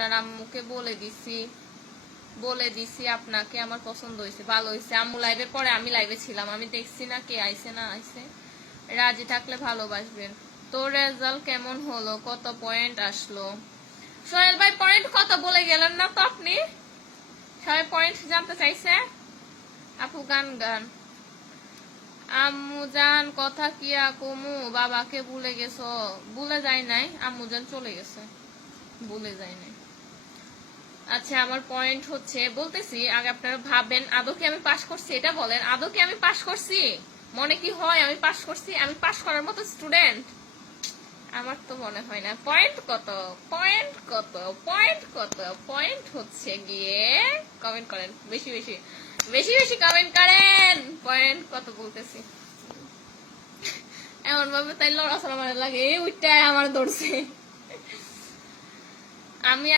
আপনার আম্মুকে বলে দিছি বলে দিছি আপনাকে আমার পছন্দ হয়েছে, ভালো হয়েছে। আম্মু লাইভে পরে আমি লাইভে ছিলাম, আমি দেখছি না কে আইছে না আইছে। রাজি থাকলে ভালোবাসবেন। তোর রেজাল্ট কেমন হলো? কত পয়েন্ট আসলো? সোহেল ভাই পয়েন্ট কত? বলে গেলেন না তো আপনি। সবাই পয়েন্ট জানতে চাইছে? আপু, গান গান। আম্মু জান, কথা কি কমু বাবাকে ভুলে গেছো। ভুলে যায় নাই, আম্মু জান চলে গেছে। ভুলে যায় নাই। আচ্ছা আমার পয়েন্ট হচ্ছে, বলতেছি, আগে আপনারা ভাববেন আদৌ কি আমি পাশ করছি, এটা বলেন আদৌ কি আমি পাশ করছি? মনে কি হয়, আমি পাশ করছি? আমি পাশ করার মতো স্টুডেন্ট আমার তো মনে হয় না। পয়েন্ট কত? পয়েন্ট কত? পয়েন্ট কত? পয়েন্ট হচ্ছে গিয়ে কমেন্ট করেন, বেশি বেশি বেশি বেশি কমেন্ট করেন! পয়েন্ট কত বলতেছি? এমন ভাবে তাই লড়াচড়া মানে লাগে, এই উইটাই আমার দৌড়ছে আমি